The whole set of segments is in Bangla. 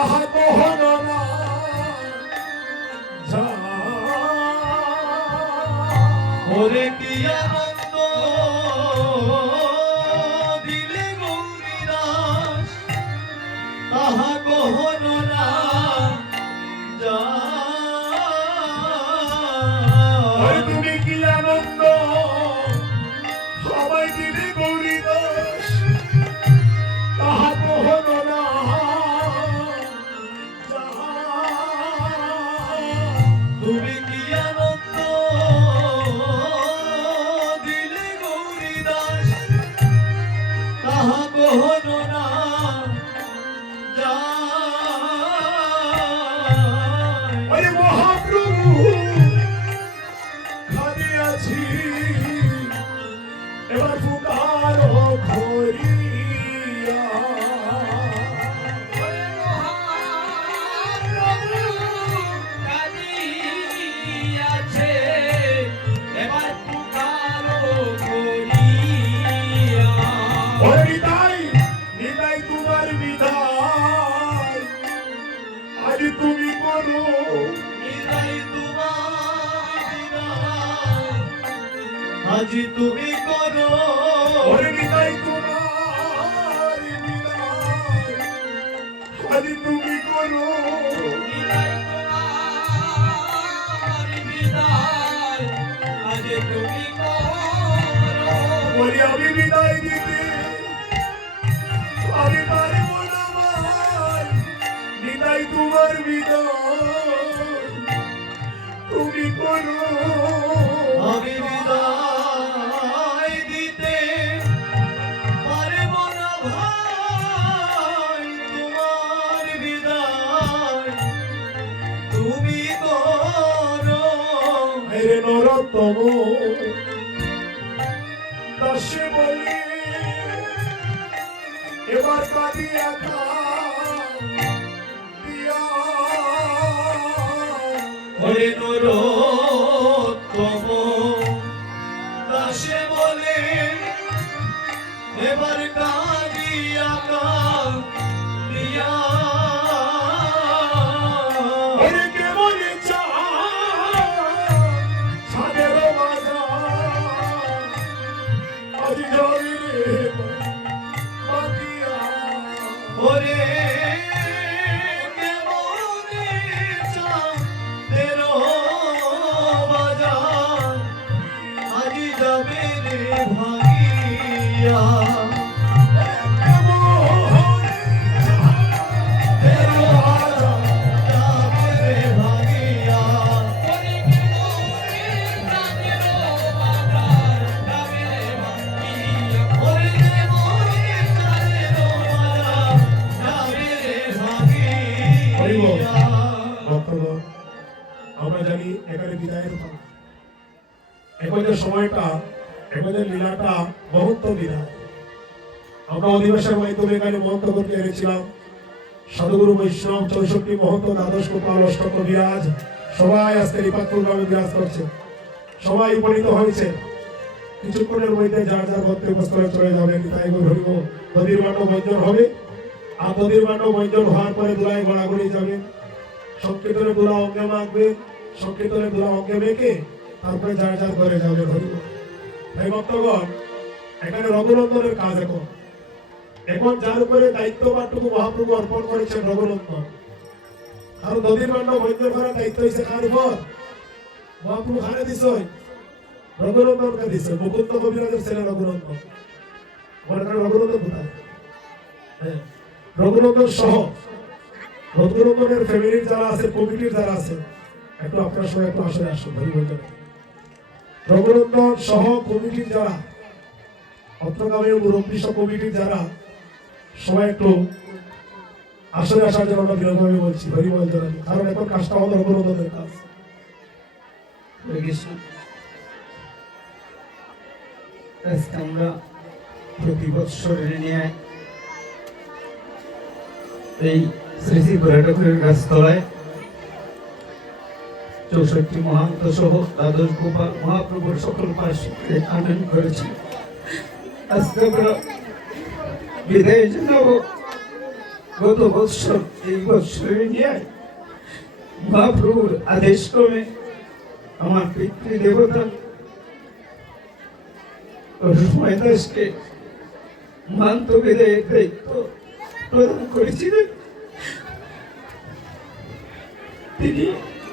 i'm Abraham, আজি তুমি করো। নিতাই তোমার আজ তুমি করো। আজি তুমি করো। আমি বিদায় দিতে আমি মেরে নরতম দাসে বলি এবার খা দিয়া। হরে নরোত্তম। দাসে বলে এবার কাঁদিয়া ওরে সময়টা একদের লীলাটা মহত্ব বিদায় আমরা অধিবেশন মাধ্যমে এখানে মহত্ব করতে এনেছিলাম সাধুগুরু বৈষ্ণব চৌষট্টি মহন্ত দ্বাদশ গোপাল অষ্টক বিরাজ, সবাই আজকে রিপাকুর গ্রামে বিরাজ করছে। সবাই উপনীত হয়েছে। কিছুক্ষণের মধ্যে যার যার গন্তব্যস্থলে চলে যাবেন, তাই ধরিব, নদীর মান্য বঞ্জন হবে। আর নদীর মান্য বঞ্জন হওয়ার পরে দুলাই গড়াগড়ি যাবেন সংকীর্তনে দুলা অঙ্গে মাখবে। সংকীর্তনে দুলা অঙ্গে মেখে তারপরে যার যার ঘরে যাবে ধরিব তাই ভক্তগণ এখানে রঘুনন্দনের কাজ এখন। এখন যার উপরে দায়িত্ব পাঠটুকু মহাপ্রভু অর্পণ করেছেন রঘুনন্দন আর নদীর মান্য বঞ্জন করার দায়িত্ব হয়েছে কার উপর? মহাপ্রভু খানে দিছ রঘুনন্দনকে দিছে মুকুন্দ কবিরাজের ছেলে রঘুনন্দন। আমার এখানে রঘুনন্দন কোথায়? হ্যাঁ, রঘুনন্দন সহ। রঘুনন্দনের ফ্যামিলির যারা আছে কমিটির যারা আছে একটু আপনার সঙ্গে একটু আসলে আসুন জয়। রঘুনন্দন সহ কমিটির যারা অত্রগামী মুরব্বী সহ কমিটির যারা, সবাই একটু আসলে আসার জন্য আমরা বিনোদভাবে বলছি, হরি বল জয়। কারণ এখন কাজটা আমাদের রঘুনন্দনের কাজ আমরা প্রতি বৎসরের ন্যায় এই শ্রী শ্রী ঠাকুরের গাছতলায় চৌষট্টি মহান্ত সহ দ্বাদশ গোপাল মহাপ্রভুর সকল পাশে আনন্দ করেছি। মহাপ্রভুর আদেশ ক্রমে আমার পিতৃ দেবতা রসময় দাসকে মান্ত দায়িত্ব প্রদান করেছিলেন। তিনি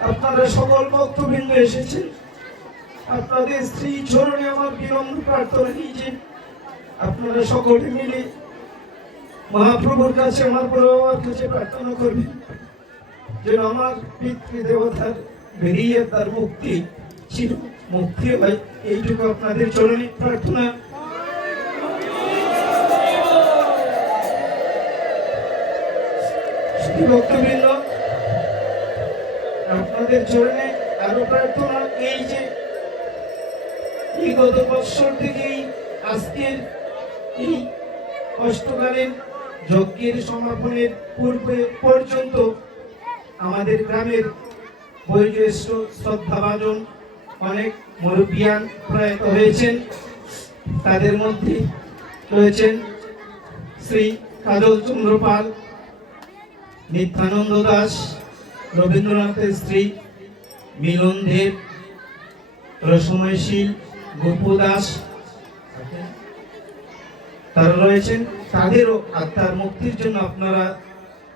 আপনারা সকল ভক্তবৃন্দ এসেছেন আপনাদের স্ত্রী চরণে আমার বিনম্র প্রার্থনা যে আপনারা সকলে মিলে মহাপ্রভুর কাছে, আমার প্রভাবার কাছে প্রার্থনা করবেন। যেন আমার পিতৃদেবতার বেরিয়ে তার মুক্তি, ছিল মুক্তি হয়। এইটুকু আপনাদের চরণে প্রার্থনা। ভক্তবৃন্দ আপনাদের চরণে আরও প্রার্থনা এই যে গত বৎসর থেকেই আজকের এই অষ্টকালীন যজ্ঞের সমাপনের পূর্বে পর্যন্ত আমাদের গ্রামের বয়োজ্যেষ্ঠ শ্রদ্ধাভাজন অনেক মুরব্বিয়ান প্রয়াত হয়েছেন। তাদের মধ্যে রয়েছেন শ্রী কাজল চন্দ্র পাল নিত্যানন্দ দাস রবীন্দ্রনাথের স্ত্রী মিলন দেব, রসময়শীল গোপু দাস, তারা রয়েছেন। তাদেরও আত্মার মুক্তির জন্য আপনারা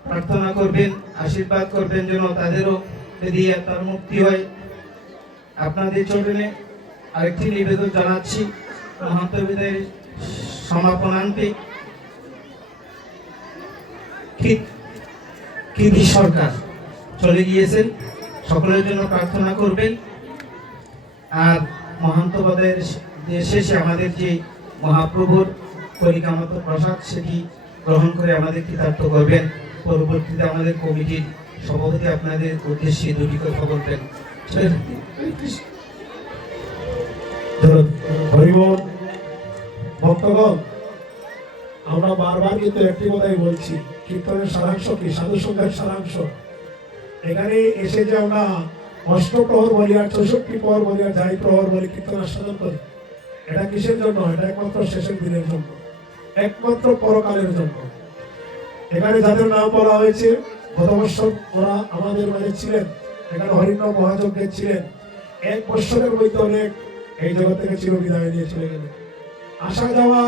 প্রার্থনা করবেন, আশীর্বাদ করবেন যেন তাদেরও যদি আত্মার মুক্তি হয়। আপনাদের চরণে আরেকটি নিবেদন জানাচ্ছি। মহান্ত বিদায়ের সমাপনান্তে কী- কৃতি সরকার? চলে গিয়েছেন। সকলের জন্য প্রার্থনা করবেন। আর মহান্ত পদের শেষে আমাদের যে মহাপ্রভুর পরিকামত প্রসাদ, সেটি গ্রহণ করে আমাদের কৃতার্থ করবেন। পরবর্তীতে আমাদের কমিটির সভাপতি আপনাদের উদ্দেশ্যে দুটি কথা বলবেন। ভক্তগণ, আমরা বারবার কিন্তু একটি কথাই বলছি, কীর্তনের সারাংশ কি? সাধু সঙ্গের সারাংশ। এখানে এসে যে আমরা অষ্টপ্রহর বলি আর চৌষট্টি প্রহর বলি আর যাই প্রহর বলি কীর্তন আস্বাদন করি, এটা কিসের জন্য? এটা একমাত্র শেষের দিনের জন্য, একমাত্র পরকালের জন্য। এখানে যাদের নাম বলা হয়েছে, গত বছর ওরা আমাদের মাঝে ছিলেন, এখানে হরিণ মহাযজ্ঞে ছিলেন। এক বছরের মধ্যে অনেক এই জগৎ থেকে চির বিদায় নিয়ে চলে গেল আসা যাওয়া,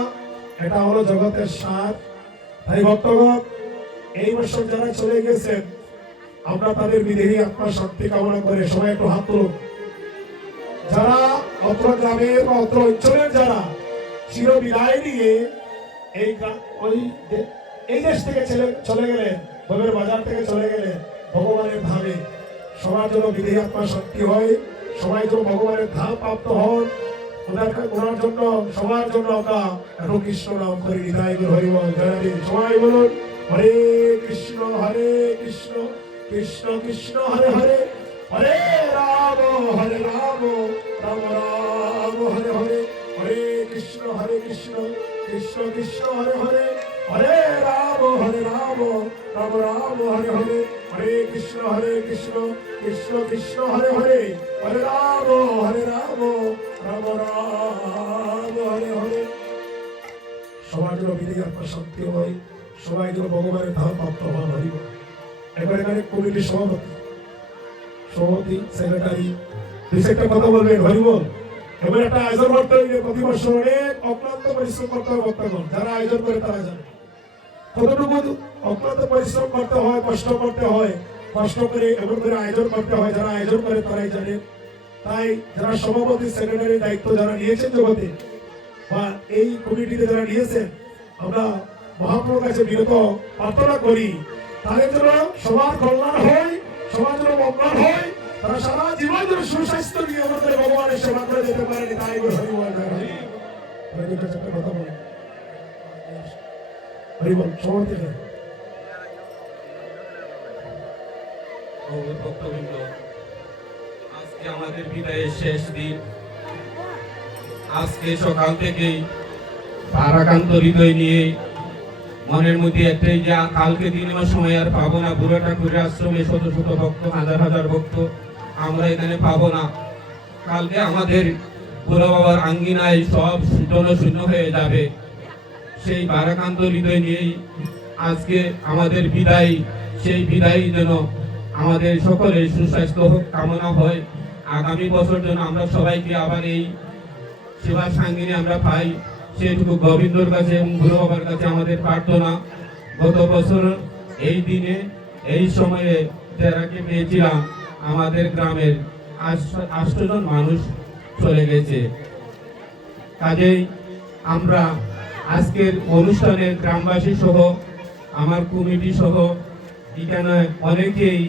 এটা হলো জগতের সার। তাই ভক্তগণ, এই বছর যারা চলে গেছেন আমরা তাদের বিদেহী আত্মা শান্তি কামনা করে সবাই একটু হাত তুলুন। যারা অত্র গ্রামের বা অত্র অঞ্চলের যারা চির বিদায় নিয়ে এই ওই এই দেশ থেকে চলে চলে গেলেন ভবের বাজার থেকে চলে গেলেন ভগবানের ধামে সবার জন্য বিদেহী আত্মা শান্তি হয়, সবাই যেন ভগবানের ধাম প্রাপ্ত হন। ওনার জন্য, সবার জন্য আমরা এত কৃষ্ণ নাম করি হৃদয় হরি। সবাই বলুন, হরে কৃষ্ণ হরে কৃষ্ণ। কৃষ্ণ কৃষ্ণ, হরে হরে। হরে রাম হরে রাম রাম রাম, হরে হরে। হরে কৃষ্ণ হরে কৃষ্ণ। কৃষ্ণ কৃষ্ণ, হরে হরে। হরে রাম হরে রাম রাম রাম, হরে হরে। হরে কৃষ্ণ হরে কৃষ্ণ। কৃষ্ণ কৃষ্ণ, হরে হরে। হরে রাম হরে রাম রাম রাম, হরে হরে। সবার জন্য বিধি আত্মা শান্তি হয়। সবাই যেন ভগবানের ধাম প্রাপ্ত হন এখানে কমিটির সভাপতি সভাপতি সেক্রেটারি দুই একটা কথা বলবেন হরিবল এবার একটা আয়োজন করতে হইলে প্রতি বছর অনেক অক্লান্ত পরিশ্রম করতে হয় ভক্তগণ। যারা আয়োজন করে তারা জানে। কতটুকু অক্লান্ত পরিশ্রম করতে হয়, কষ্ট করতে হয়, কষ্ট করে এমন করে আয়োজন করতে হয়, যারা আয়োজন করে তারাই জানে। তাই যারা সভাপতি সেক্রেটারি দায়িত্ব যারা নিয়েছেন জগতে, বা এই কমিটিতে যারা নিয়েছেন, আমরা মহাপ্রভুর কাছে বিরত প্রার্থনা করি। তাদের জন্য সবার কল্যাণ হয়, সবার জন্য মঙ্গল হয়। তারা সারা জীবন যেন সুস্বাস্থ্য নিয়ে আমাদের ভগবানের সেবা করে যেতে পারেনি, তাই বলে, হরি বল। জয় হরি। হরি দুটো চারটে কথা বলে। হরিবল সময় থেকে। আজকে আমাদের বিদায়ের শেষ দিন। আজকে সকাল থেকেই পারাকান্ত হৃদয় নিয়ে মনের মধ্যে একটাই যে কালকে দিন আমার সময় আর পাবো না। বুড়ো ঠাকুরের আশ্রমে শত শত ভক্ত, হাজার হাজার ভক্ত, আমরা এখানে পাবো না। কালকে আমাদের বুড়ো বাবার আঙ্গিনায় সব জনশূন্য হয়ে যাবে। সেই বারাকান্ত হৃদয় নিয়েই আজকে আমাদের বিদায়। সেই বিদায় যেন আমাদের সকলের সুস্বাস্থ্য হোক, কামনা হয়। আগামী বছর যেন আমরা সবাইকে আবার এই সেবা সাঙ্গিনী আমরা পাই। সেটুকু গোবিন্দর কাছে এবং গুরু বাবার কাছে আমাদের প্রার্থনা। গত বছর এই দিনে, এই সময়ে যারাকে পেয়েছিলাম, আমাদের গ্রামের আষ্ট- আষ্টজন মানুষ চলে গেছে। কাজেই আমরা আজকের অনুষ্ঠানে গ্রামবাসী সহ, আমার কমিটি সহ এখানে অনেকেই